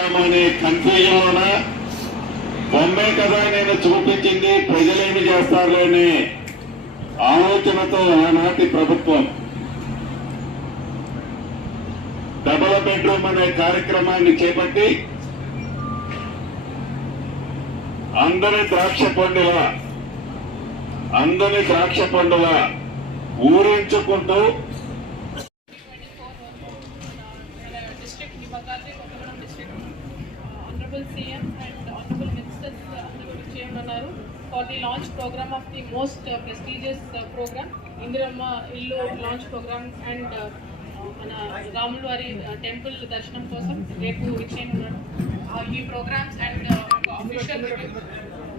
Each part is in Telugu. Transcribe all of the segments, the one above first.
చేశామనే కన్ఫ్యూజన్ బొమ్మే కదా నేను చూపించింది, ప్రజలేమి చేస్తారులేని ఆలోచనతో ఆనాటి ప్రభుత్వం డబుల్ బెడ్రూమ్ అనే కార్యక్రమాన్ని చేపట్టి అందరి ద్రాక్ష Pandula ఊరించుకుంటూ CM and Honorable Ministers for the launch program of the most prestigious program, Indiramma Illu launch program and Ramulvari temple darshanam kosam repu vichayanu ee programs and official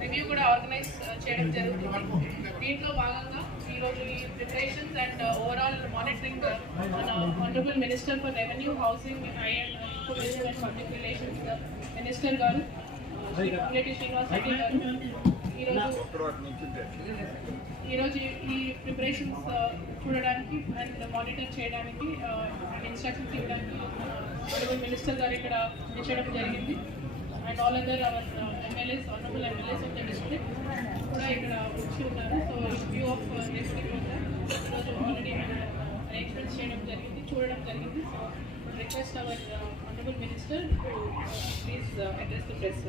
review kuda organize cheyadam jarugutundi. Deentlo bhaganga ee roju ee preparations and overall monitoring Honorable Minister for Revenue, Housing and Information and Public Relations Minister garu Neti Srinivas Reddy garu ఈ రోజు ఈ ప్రిపరేషన్స్ చూడడానికి అండ్ మానిటర్ చేయడానికి అండ్ ఇన్స్ట్రక్షన్స్ ఇవ్వడానికి ఆనరబుల్ మినిస్టర్ గారు ఇక్కడ చేయడం జరిగింది. And all other our MLAs, honourable MLAs of the district కూడా ఇక్కడ వచ్చి ఉన్నారు. So view of next programme ఈరోజు ఆల్రెడీ అరేంజ్మెంట్స్ చేయడం జరిగింది, చూడడం జరిగింది. So request our honourable minister to please address the press.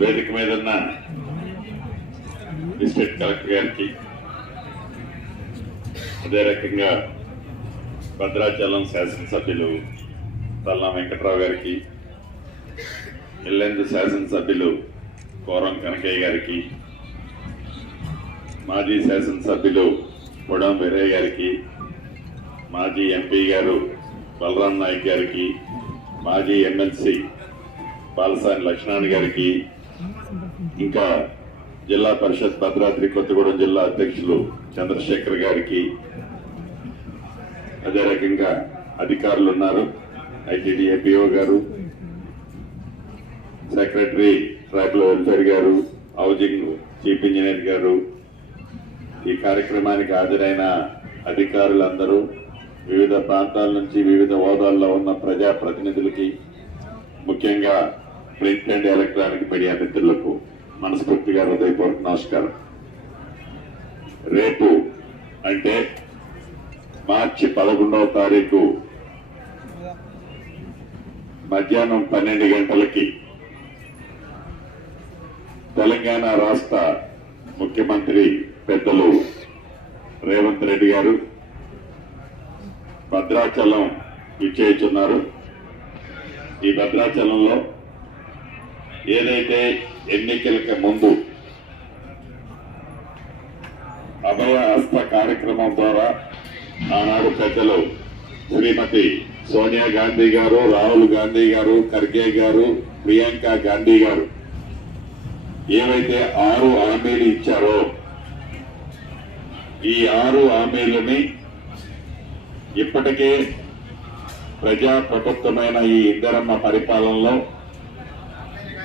వేదిక మీద ఉన్న డిస్ట్రిక్ట్ కలెక్టర్ గారికి, అదే రకంగా భద్రాచలం శాసనసభ్యులు తల్లా వెంకట్రావు గారికి, ఇల్లెందు శాసనసభ్యులు కోరం కనకయ్య గారికి, మాజీ శాసనసభ్యులు పొడం వీరయ్య గారికి, మాజీ ఎంపీ గారు బలరాం నాయక్ గారికి, మాజీ ఎమ్మెల్సీ బాలసాని లక్ష్మణ్ గారికి, ఇంకా జిల్లా పరిషత్ భద్రాద్రి కొత్తగూడెం జిల్లా అధ్యక్షులు చంద్రశేఖర్ గారికి, అదే రకంగా అధికారులు ఉన్నారు, ఐటీడీ ఏపీఓ గారు, సెక్రటరీ ట్రైబల్ వెల్ఫేర్ గారు, హౌసింగ్ చీఫ్ ఇంజనీర్ గారు, ఈ కార్యక్రమానికి హాజరైన అధికారులందరూ, వివిధ ప్రాంతాల నుంచి వివిధ హోదాల్లో ఉన్న ప్రజా ప్రతినిధులకి, ముఖ్యంగా ప్రింట్ అండ్ ఎలక్ట్రానిక్ మీడియా మిత్రులకు మనస్ఫూర్తిగా హృదయపూర్వక నమస్కారం. రేపు అంటే మార్చి 11వ తారీఖు మధ్యాహ్నం 12 గంటలకి తెలంగాణ రాష్ట్ర ముఖ్యమంత్రి పెద్దలు రేవంత్ రెడ్డి గారు భద్రాచలం విచ్చేస్తున్నారు. ఈ భద్రాచలంలో ఏదైతే ఎన్నికలకు ముందు అభయ హస్త కార్యక్రమం ద్వారా ఆనాడు పెద్దలు శ్రీమతి సోనియా గాంధీ గారు, రాహుల్ గాంధీ గారు, ఖర్గే గారు, ప్రియాంక గాంధీ గారు ఏవైతే 6 హామీలు ఇచ్చారో ఈ 6 హామీలని ఇప్పటికే ప్రజాప్రభుత్వమైన ఈ ఇందిరమ్మ పరిపాలనలో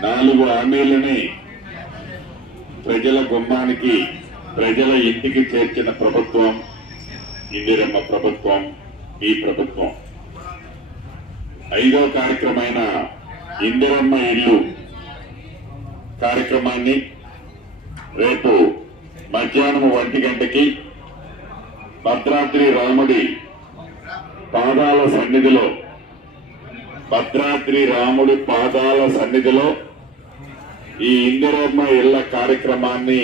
4 హామీలని ప్రజల గుమ్మానికి, ప్రజల ఇంటికి చేర్చిన ప్రభుత్వం ఇందిరమ్మ ప్రభుత్వం, ఈ ప్రభుత్వం. 5వ కార్యక్రమైన ఇందిరమ్మ ఇల్లు కార్యక్రమాన్ని రేపు మధ్యాహ్నం 1 గంటకి భద్రాద్రి రాముడి పాదాల సన్నిధిలో, భద్రాద్రి రాముడి పాదాల సన్నిధిలో ఈ ఇందిరమ్మ ఇళ్ల కార్యక్రమాన్ని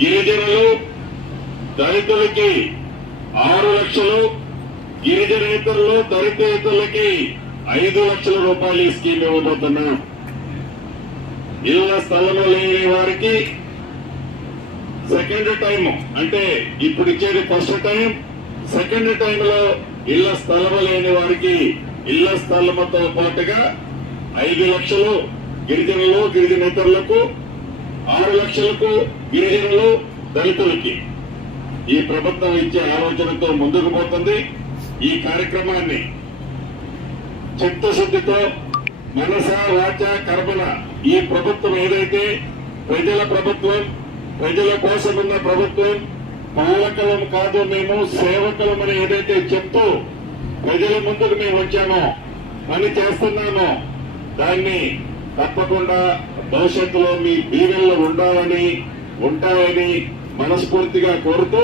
గిరిజనులు, దళితులకి 6 లక్షలు, గిరిజనేతరులు, దళితేతరులకి 5 లక్షల రూపాయలు ఈ స్కీమ్ ఇవ్వబోతున్నాం. ఇళ్ల స్థలము లేని వారికి సెకండ్ టైం, అంటే ఇప్పుడు ఇచ్చేది ఫస్ట్ టైం, సెకండ్ టైంలో ఇళ్ల స్థలము లేని వారికి ఇళ్ల స్థలముతో పాటుగా 5 లక్షలు గిరిజనులు, గిరిజనేతరులకు, 6 లక్షలకు గిరిజనులు, దళితులకి ఈ ప్రభుత్వం ఇచ్చే ఆలోచనతో ముందుకు పోతుంది. ఈ కార్యక్రమాన్ని చిత్తశుద్ధితో మనస వాచ కర్మల ఈ ప్రభుత్వం ఏదైతే ప్రజల ప్రభుత్వం, ప్రజల కోసం ఉన్న ప్రభుత్వం. పాలకులం కాదు, మేము సేవకులమని ఏదైతే చెప్తూ ప్రజల ముందుకు మేము వచ్చామో, పని చేస్తున్నామో, దాన్ని తప్పకుండా భవిష్యత్తులో మీ దీవెనలు ఉండాలని ఉంటాయని మనస్ఫూర్తిగా కోరుతూ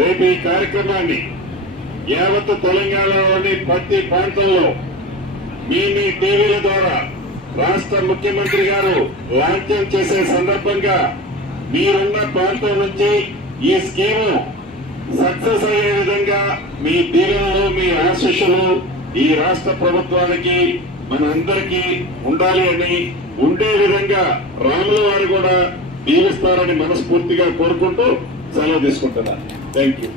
రేపు ఈ కార్యక్రమాన్ని యావత్ తెలంగాణలోని ప్రతి ప్రాంతంలో మీ టీవీల ద్వారా రాష్ట్ర ముఖ్యమంత్రి గారు లాంఛనం చేసే సందర్భంగా మీరున్న ప్రాంతం నుంచి ఈ స్కీము సక్సెస్ అయ్యే విధంగా మీ దీవెనలు, మీ ఆశీస్సులు ఈ రాష్ట్ర ప్రభుత్వానికి మనందరికీ ఉండాలి అని, ఉండే విధంగా రాముల వారు కూడా దీవిస్తారని మనస్ఫూర్తిగా కోరుకుంటూ సెలవు తీసుకుంటున్నాను. Thank you.